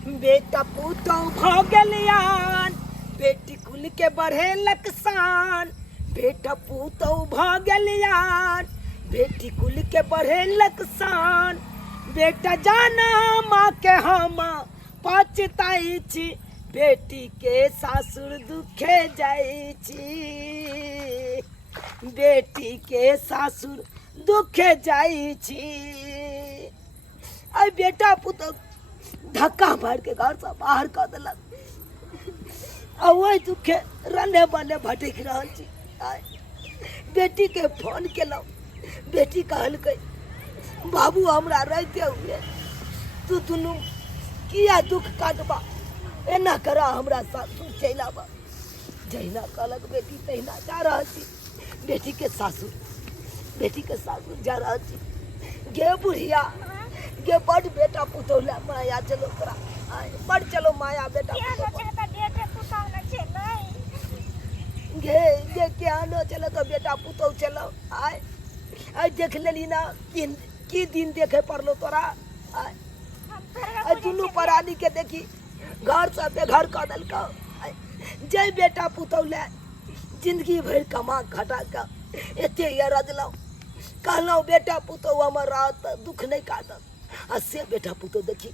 बेटा पुतौ भ गेलियान, बेटी कुल के बढ़े लकसान। बेटा पुतौ भ गेलियान, बेटी कुल के बढ़े लकसान। बेटा जाना माँ के हम पछताई छी, बेटी के सासुर दुखे जाई छी। बेटी के सासुर दुखे जाई छी। आई बेटा पुतौ धक्का मार के घर से बाहर कर दिलक। वही दुखे रने बने भटक रहा छी। बेटी के फोन केलौ, बेटी कहलकै बाबू हमरा रहते हुए तू दुनू किया दुख काटबा, एना करा हमरा सासुर चल आबा। जहिना कहलक बेटी तहिना जा रहा छी। बेटी के सासुर जा रहा छी। गे बुढ़िया गे बड़ बेटा पुतौह ला माया चलो तोरा, बड़ चलो माया बेटा गे गे क्या न चलो तो बेटा पुतौह चलो। आई देख लेली ना की दिन देखे पड़लो तोरा। आई दुनू परानी के देखी घर से बेघर कर देलको। जय बेटा पुतौह ला जिंदगी भर कमा खटा के एते रजलौ, कहलौ बेटा पुतौह हमर रात दुख नहीं काटत। से बेटा पुतौह देखी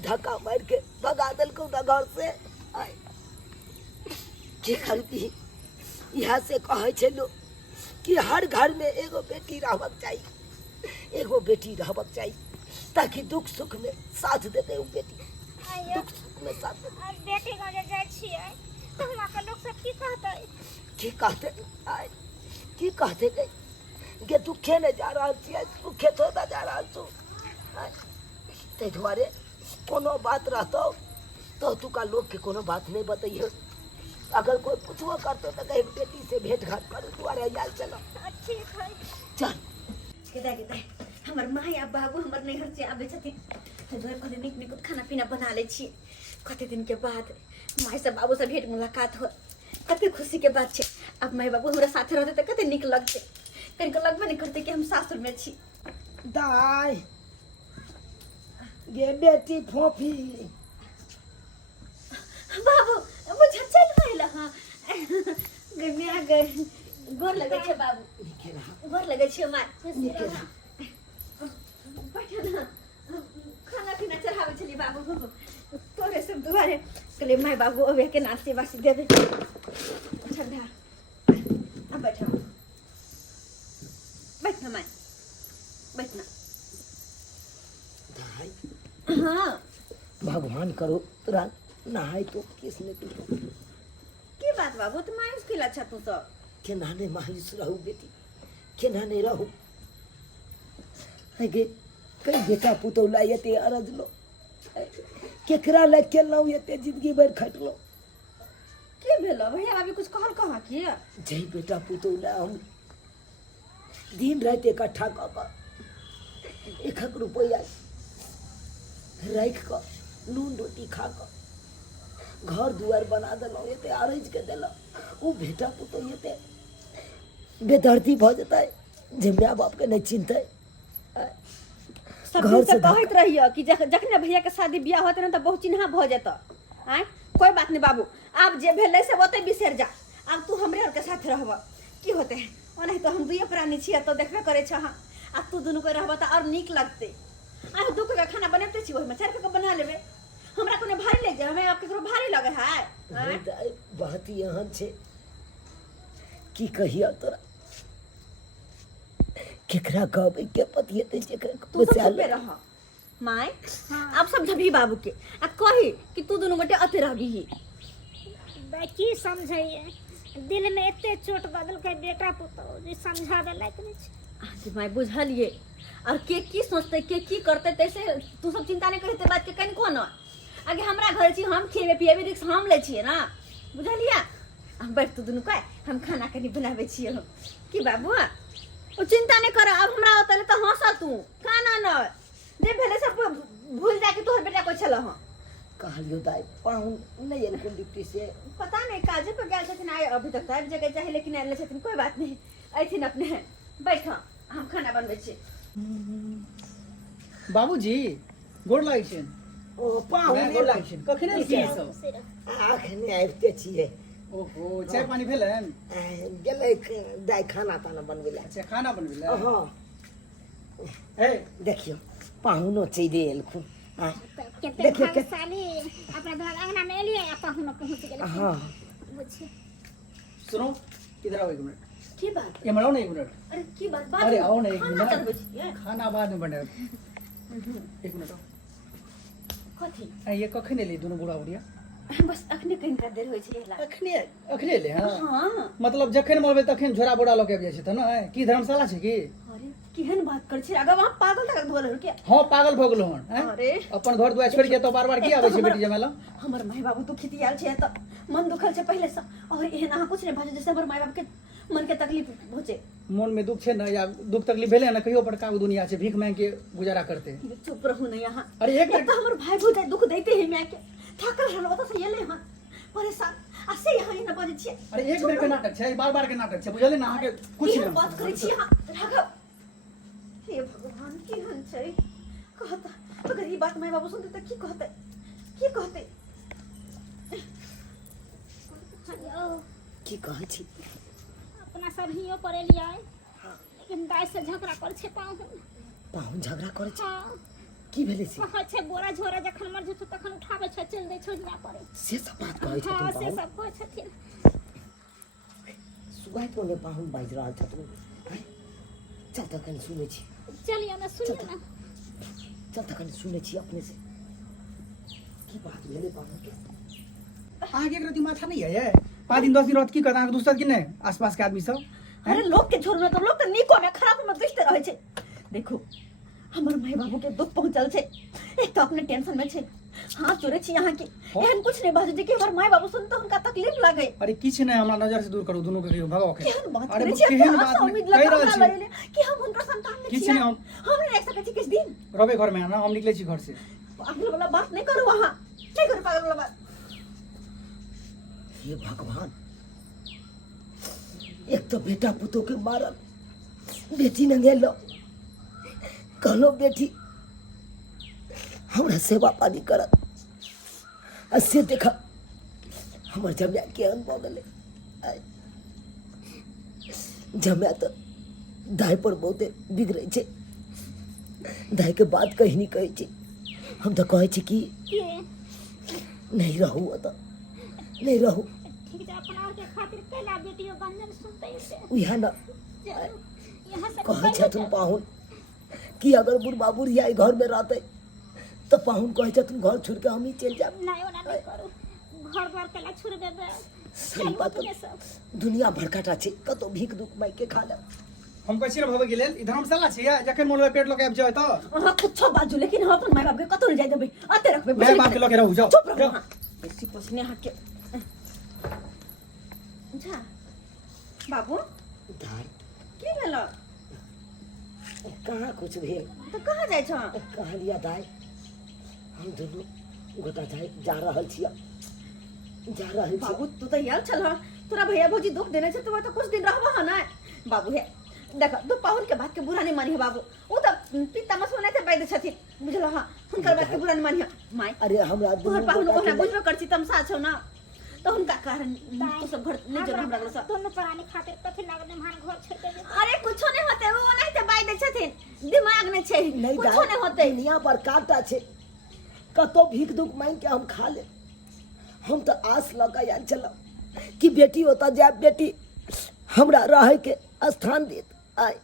धक्का मार के भगा दिलको घर से। की करती यहाँ से कहे छे लोग कि हर घर में एगो बेटी रहबक चाहिए, एगो बेटी रहबक चाहिए ताकि दुख सुख में साथ देते। बेटी दुख सुख में साथ देते। बेटी गाँव जाय छियै तो हमरा के लोग सब की कहते गे दुखे ने जा रहा छियै, दुखे थोड़ा जा रहा छो। ते दुआरे कोनो बात रहतो तो तुका लोग के कोनो बात नहीं बताइए। अगर कोई पूछबो करतो तो कहे बेटी से भेंट घाट करो दुआरे याल चलो। ठीक है चल के हमर माँ या बाबू हमर नैहर से आबे छथिन तो दुआरे कते नीक नीक खाना पीना बना ले छी। कते दिन के बाद माँ से बाबू से भेंट मुलाकात हो, कते खुशी के बात छे। अब माँ बाबू हमरा साथे रहते तो कते नीक लगते, कनिको लगबे नहीं करते कि हम सासुर में छी। दाई गे बेटी फोफी बाबू वो झचल भइल। हां गमिया ग गोर लगे छे बाबू, गोर लगे छे माँ। खाना पीना चढ़ावे छली बाबू तोरे सब दुआरे कले माँ बाबू अबे के नाश्ते बासी दे दे। ठंडा अब बैठो, बैठना माँ बैठना। दाई हाँ भगवान करो तुरंत नहाई तो किसने की बात बाबू तो मायूस के अच्छा तू तो के नाने मायूस रहू बेटी, के नाने रहू। गे कई बेटा पुतौह ला एते अरज लो, केकरा ला केलौ एते जिंदगी भर खटलो। की भेलो भैया अभी कुछ कहल कहां की जय बेटा पुतौह ला हम दिन रात इकट्ठा क के 1 रुपया राख क नून रोटी खा क घर दुआर बना दिलो, एते अरज के दिलो। उ बेटा पुतौह एते बेदर्दी भ जतै जे माय बाप के नहीं चिन्हतै। घर से कहत रहियो कि जखने भैया के शादी बियाह होते न त बहुत चिन्हा भ जेत। आय कोई बात नहीं बाबू, अब जे भेलै से ओते बिसर जा। अब तू हमरे और के साथ रहब की होते है। ओने तो हम दुइये प्राणी छियै तो देखबे करे छ। हां अब तू दुनु को रहब त और नीक लगते। आ दू के खाना बनैते छी, ओहि में 4 के बना लेबे। हमरा कोने भारी ले जा, हमें आपके करो भारी लगे है। बात यहाँ छे की कहिया तोरा केकरा कहबे के पतिये ते जेकरा तू तो चुप रह माय। अब समझबी बाबू के आ कही कि तू दोनों गोटे अते रहबी ही। की समझइए दिल में एते चोट बदल के बेटा पुतौह जे समझावे लायक नहीं छे। आज मैं बुझलिए और के की सोचते के की करते तैसे तू सब चिंता नहीं करते बात के कन कोन। आगे हमरा घर छी, हम खिएबे पिएबे रिक्स हम ले छिए ना, बुझलिया। हम बैठ तू दोनों कह हम खाना कनी बनावे छिए हम की बाबू। ओ चिंता नहीं कर, अब हमरा ओतले त हंसा तू खाना न जे भेले सब भूल जा के तोहर बेटा को छल। हां कहलियो दाई पाहुन नहीं एल कोन डिप्टी से पता नहीं काजे पे गेल छथिन। आए अभी तक हर जगह चाहे लेकिन आले छथिन। कोई बात नहीं ऐथिन अपने बैठ हम खाना बनबै छी। बाबूजी गोड़ लागै छै। ओ पाहुने लग कखने छियै सब आखने आबिते छियै ओहो चाय पानी भेलन गेलै दाइ खाना ताना बनबै लए अच्छा खाना बनबै लए हाँ हे देखियो पाहुनो चलि एलखुन हाँ कते देखिए, भाग्यशाली अपना घर अंगना में एलिए आ पहुना पहुंच गेल हाँ बुझिए सुनो इधर आओ एक मिनट की बात ये मरो ना एक मिनट अरे की बात बात अरे आओ ना एक खाना चलबै मिनट छियै खाना बाद में बने एक मिनट आओ कथी ये कखन एलै दुनू बुढ़ा बुढ़िया बस अखने कनिका देर होइ छै एला अखने एलै हाँ हाँ मतलब जखन मरबै तखन झोरा बोरा लऽ के आबि जाइ छै तऽ ने की धर्मशाला छै की अरे केहन बात कर छी अगर वहाँ पागल तक बोल रहे क्या हाँ पागल भऽ गेलौ हन अरे अपन घर दुआर छोड़ि के तो बार बार की आबै छै बेटी जमाला हमर माय बाबू तो खितियाल छै त मन दुखल छै पहले से और एहन अहाँ कुछ नहीं भाजे जैसे हमर माय बाप के मन के तकलीफ पहुंचे मन में दुख छै ना या दुख तकलीफ भेले ना कहियो बड़का दुनिया छै भीख मांग के गुजारा करते चुप रहू नहीं यहाँ अरे एक तो हमर भाई भौजाई दुख देते ही मैं के थाकल रहलो त से एले हां परेशान असे यहाँ न बजे छियै अरे एक बेर के नाटक छै बार बार के नाटक छै बुझले ना अहाँ के कुछ की नहीं बात करै छी अहाँ राघव हे भगवान की हन छै कहता अगर ई बात माय बाबू सुनते त की कहते हेलो की कहै छी अपना सब हियो पर एलिए लेकिन दाइ से झगड़ा कर छै पाहुन झगड़ा करै छी हाँ की भेलै से कहै छै बोरा झोरा जखन मर जेतौ तखन उठाबै छै चल दै छै हिया पर से सब बात कहै हाँ छथिन से पाहुन सब कहै छथिन सुगाइ तो ने पाहुन बाजि रहल छथिन हैं? चल तऽ कनि सुनै छी चलिए ना सुनिए ना चल तऽ कनि सुनै छी अपने से की बात भेलै पाहुन के अहाँ के रति माथा नहीं है ये 5 दिन 10 दिन रहत की करत अहाँ के दोस्त कि नहीं आसपास के आदमी सब अरे लोग के छोड़ में तो लोग तो निको में खराब में दुष्ट रहे छे देखो हमर माय बाबू के दुख पहुंचल छे एक तो अपने टेंशन में छे हां चोरे छी यहां के एहन कुछ नहीं बाजू जे कि हमर माय बाबू सुन तो उनका तकलीफ लागे अरे किछ नहीं हमरा नजर से दूर करू दोनों के कहियो भगाओ के केहन बात अरे करे छी केहन बात बात उम्मीद कहि लगा रहल छी लगले कि हम उनका संतान नहीं किछ छियै नहीं हम नहीं रह सकै छी किस दिन रबे घर में ना हम निकले छी घर से पागल वाला बात नहीं करू वहां नहीं करू पागल वाला बात हे भगवान एक तो बेटा पुतो के मारल बेटी न गेलो कहलो बेटी हमरा सेवा पानी करत आ से देखा हमर जमिया के अनुभव गेलै आइ जमिया तो दाइ पर बहुते बिगड़ै छै दाइ के बात कहीं नहीं कहै छै हम तो कहै छी कि के नहीं रहू ओतऽ नहीं रहू ठीक है अपना के खातिर कैला बेटियो गंजन सुनते से उहे न यहाँ से कहै छथुन पाहुन कि अगर बुढ़बा बुढ़िया घर में रहते तो पाहुन कहै छथुन घर छोड़ के हम ही चल जाब नहीं ओना नहीं करू घर बार कैला छोड़ देबे सही बात दुनिया भड़काटा छै कतो भीख दुख माइ के खा ले हम कहै छी रे भवे के लेल ई धर्मशाला छै या जखन मोन पेट लऽ के आबि जाय त अहाँ कुछो बाजू लेकिन हम अपन माय बाप के कतो नहीं जाय देबै अते रखबे मैं बाप के लऽ के रहू जाओ चुप रहो जाओ वहाँ। बेसी पोसने हाथ के जा बाबू दाइ की भेलो कहाँ कुछ भेल तो कहाँ जाय छ कहलिया दाइ हम दुनू गोटा जा रहल छियै जा रहल छी बाबू तू तो यार चल तोरा भैया भौजी दुख देने से तो कुछ दिन रहबा है ना बाबू है देखो तू पाहुन के बात के बुरा नहीं मानी है बाबू वो तो पिता मसोने से बैठ छथिन बुझलो हां हुनकर बात के बुरा नहीं मानी माय अरे हमरा तोहर दुनू पाहुन गोटा ओना के बुझबो करछि तमसा छौ ना तो हुनका कारण तो सब घर ले जरा हमरा सब दोनों प्राणी खातिर कथि लागने हमार घर छोड़ देबे अरे कुछो नहीं होते वो नहीं ते बाई दे छथिन दिमाग नहीं छै नहीं कुछो नहीं होते दुनिया पर काटा छै कतो भीख दुख मांग के हम खा ले हम तो आस लगा आयल चलब कि बेटी होता जाए बेटी हमरा रहे के स्थान देत आय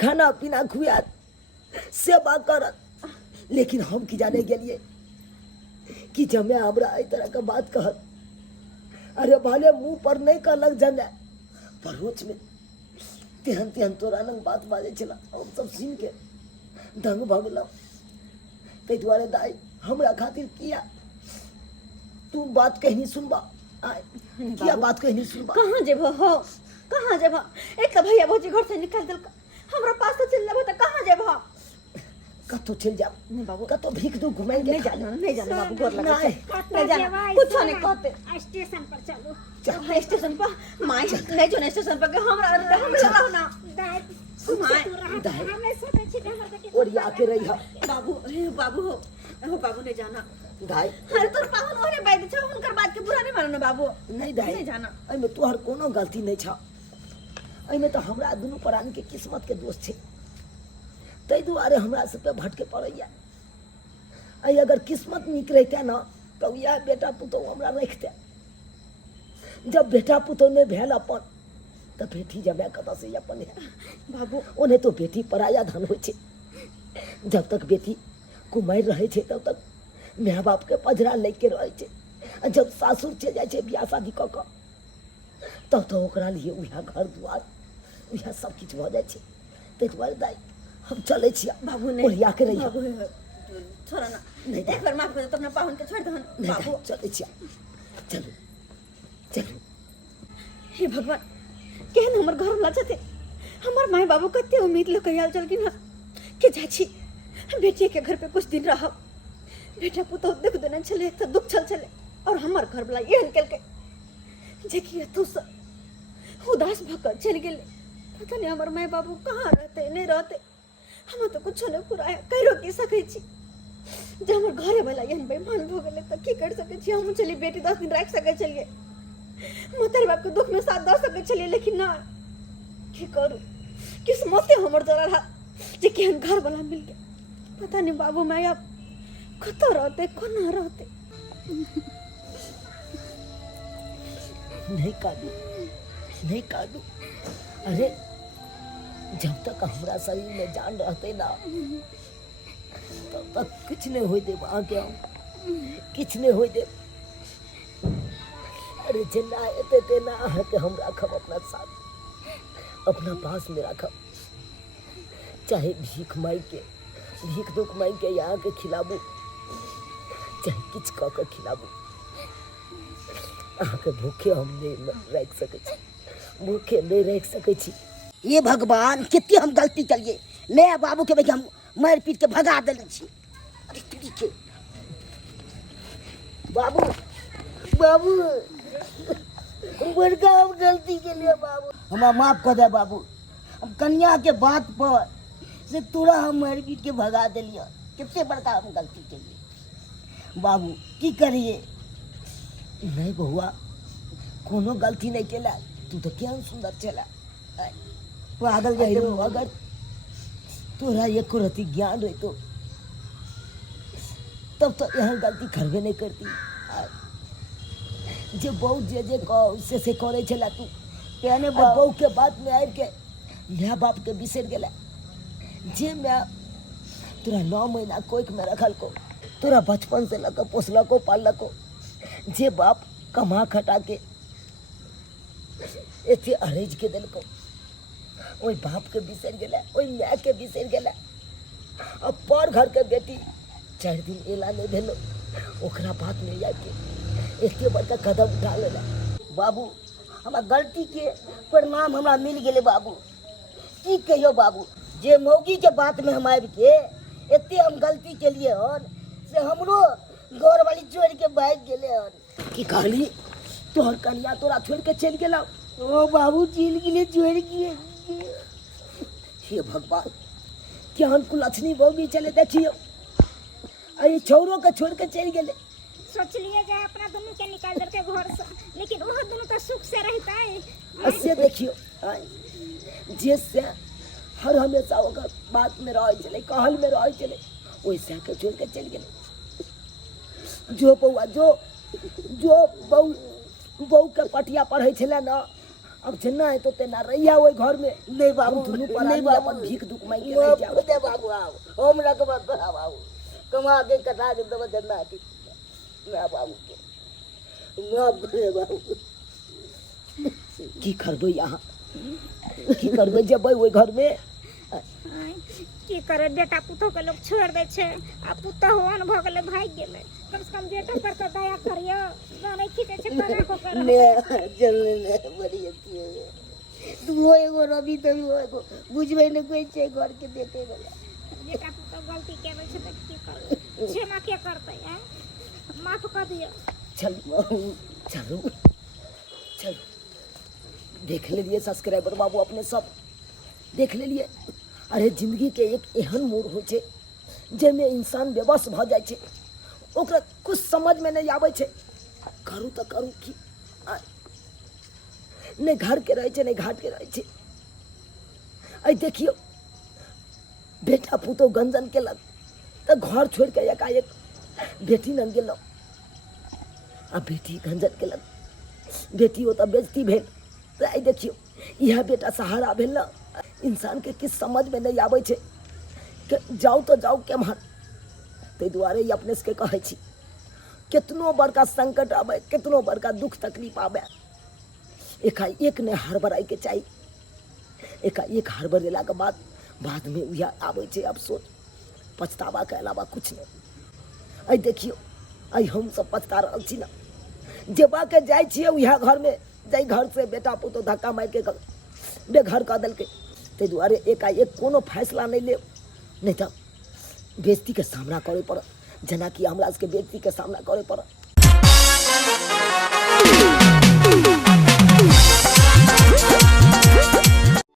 खाना पीना खुआत सेवा करत लेकिन हम की जाने गेलिए कि जमे हमरा एहि तरह के बात कहत अरे भले मुंह पर नहीं कहलक जमे परोच में तेहन तेहन तोरा लंग बात बाजे छला हम सब सुन के दंग भऽ गेलौ ताहि दुआरे दाइ हमरा खातिर किया तू बात कहनी सुनबा आय किया बात कहनी सुनबा कहाँ जेबो हो कहाँ जेबो एक तो भैया भौजी घर से निकाल देलक हमरा पास तो चल जेबो तो कहाँ जेबो कतो चल जा नहीं बाबू कतो भीख दू घुमाएंगे नहीं जाना बाबू गोर लगे नहीं। नहीं जाना कुछ नहीं कहते स्टेशन पर चलो हाँ, स्टेशन पर माय नहीं जो स्टेशन पर के हमरा रहो ना दाई दाइ हमें सोचे छी हमर बेटी और या के रही बाबू अरे बाबू हो हो बाबू नहीं जाना दाई अरे तोर पाहुन ओरे बैठ छ हुनकर बात के बुरा नहीं मानो ना बाबू नहीं दाई नहीं जाना एहिमे तोहर कोनो गलती नहीं छ एहिमे तो हमरा दुनू प्राणी के किस्मत के दोष छै ताहि दुआरे हमरा सब पे भटके पड़ैया आई अगर किस्मत नीक रहिते ना तो यह बेटा पुतौह हमरा रखते जब बेटा पुतौह नहीं भेल अपन तो बेटी जब कतऽ से अपन है बाबू ओने तो बेटी पराया धन होइ छै जब तक बेटी कुमारि रहे छै तब तक माय बाप के पजरा ले के रहे छै आ जब सासुर चलि जाइ छै बियाह शादी कऽ कऽ तब तो ओकरा लिए उएह घर दुआर उएह सब किछु भऽ जाइ छै ताहि दुआरे दाइ हम चलै छियै बाबू नहीं ओरिया के रहिया बाबू छोड़ा ना नहीं, एक बार माफ कर दे तो अपना पाहुन के छोड़ दहन नहीं बाबू दाइ, चलै छियै चलू चलू हे भगवान केहन हमर घर वाला छथे हमर माय बाबू कते उम्मीद ल कहियाल चलकिन ह के जाछि बेटी के घर पे कुछ दिन रह बेटा पुतौह देख देना चले एक तो दुख चल चले और हमर घर वाला एहन केलके जे कि तू स उदास भकर चल गेले पता नहीं हमर माय बाबू कहाँ रहते नहीं रहते हम तो कुछ नहीं पुराया कह रोकी सकै छी जे हमर घरे वाला एहन बेईमान भ गेले त की कर सकै छी हम चली बेटी 10 दिन रख सकै चलिए मोतर बाप के दुख में साथ दे सके चलिए लेकिन ना की करू किस्मत हमर जरा रहा जे केहन घर वाला मिल गया पता नहीं बाबू मैं अब कत रहते कोना रहते नहीं काटू नहीं काटू अरे जब तक हमरा शरीर में जान रहते ना तब तक कुछ नहीं हो दे आगे किछ नहीं हो दे अरे जेना एते तेना अहाँके हम राखब अपना साथ अपना पास में राखब चाहे भीख दुख मांग के यहाँ के खिलाबू चाहे किछ कऽ के खिलाबू अहाँके भूखे हम नहीं रख सकै छी भूखे नहीं रख सकै छी ये भगवान कितनी हम गलती करिए मैं बाबू के बेटी हम मार पीट के भगा दिले छी अरे तुरी के बाबू बाबू बड़का हम गलती के लिए बाबू हमारा माफ कर दे बाबू हम कन्या के बात पर से तोरा हम मार पीट के भगा दिलिए कितने बड़का हम गलती के लिए बाबू की करिए नहीं बहुआ कोनो गलती नहीं केला तू तो क्या सुंदर चला पागल अरे गई अगर तोरा एको रति ज्ञान रही तो तब तो यहाँ गलती करबे नहीं करती जे बहु जे कह से करे छला तू कहने बहू के बात में आबि के माय बाप के बिसर गेला जे मैं तोरा 9 महीना कोख में रखल को तोरा बचपन से लग पोसलको पालको जे बाप कमा खटा के एते अरेज के दिलको ओई बाप के बिसर गेला ओई माय के बिसर गेला अब पर घर के बेटी 4 दिन एला नहीं भेलो ओकरा बात में आबि के एते बड़का कदम उठा लेला बाबू हमारा गलती के परिणाम हमरा मिल गेले बाबू की कहियो बाबू जे मौगी के बात में हम आबि के एते हम गलती के लिए हन से हमरो घर वाली छोड़ के भाग गेले हन की कहली तोहर कन्या तोरा छोड़ के चल गेला ओ बाबू चल गेले छोड़ के हे भगवान केहन कुलछनी भौगी चले देखियो अरे छोरो के छोड़ के चल गेले सोचलिए जे अपना दोनों के निकाल देते घर से लेकिन वह दोनों तो सुख से रहता है ऐसे देखियो जिससे हर हमेशा ओकर बात में रह चले कहल में रह चले वैसे के छोड़ के चल गेले जो बउआ जो बहू के पटिया पढ़े छले ना अब जेना है तो तेना रहिया ओई घर में नहीं बाबू दुनू पर नहीं अपन बाबू भीख दुख मांग के रह जाओ दे बाबू आओ हम रखबा तोरा बाबू कमा के कटा के दब देना आती ना बाबू के माफ करे बाबू की करबो यहाँ की करबो जेबै ओई घर में की करे बेटा पुतोह के लोग छोड़ दे छे आ पुतोह ओन भ गेले भाग गेले कम से कम बेटा पर तो दया करियो जाने की छे करा को कर ने चलने ने बड़ी अच्छी है तू एगो रवि तो एगो बुझबे न कोई छे घर के देखे वाला बेटा पुतोह गलती केने छे त की करे क्षमा के करते हैं माफ कर दियो चलो देख ले लिए सब्सक्राइबर बाबू अपने सब देख ले लिए अरे जिंदगी के एक एहन मोड़ हो छे जाहिमे इंसान बेबस भऽ जाइ छै, ओकरा कुछ समझमे नहि आबै छै, करू तऽ करू की। नहि घरके रहै छै नहि घाटके रहै छै। अइ देखियौ बेटा पुतहु गंजन केलक तऽ घर छोड़ि कऽ एकाएक बेटी लग गेलहुँ, आ बेटी गंजन केलक, बेटी ओतऽ बेइज्जती भेल। तऽ आइ देखियौ इएह बेटा सहारा भेल ने। इंसानके किछु समझमे नहि आबै छै कि जाउ तऽ जाउ केम्हर। ताहि दुआरे ई अपने सबके कहै छी, कितनो बड़का संकट आबै, कितनो बड़का दुख तकलीफ आबै, एकाएक नहि हड़बड़ाइके चाही। एकाएक हड़बड़ेलाके बादमे उएह आबै छै अफसोस, पछतावाके अलावा किछु नहि। अइ देखियौ अइ हमसब पछता रहल छी ने, जेबाके जाइ छियै उएह घरमे जाहि घरसँ बेटा पुतहु धक्का मारिके बेघर कऽ देलकै। ताहि दुआरे एकाएक कोनो फैसला नहि लेब, नहीं तो बेइज्जती के सामना करे पड़त, जेनाकि हमरा सबके बेइज्जती के सामना करे पड़त।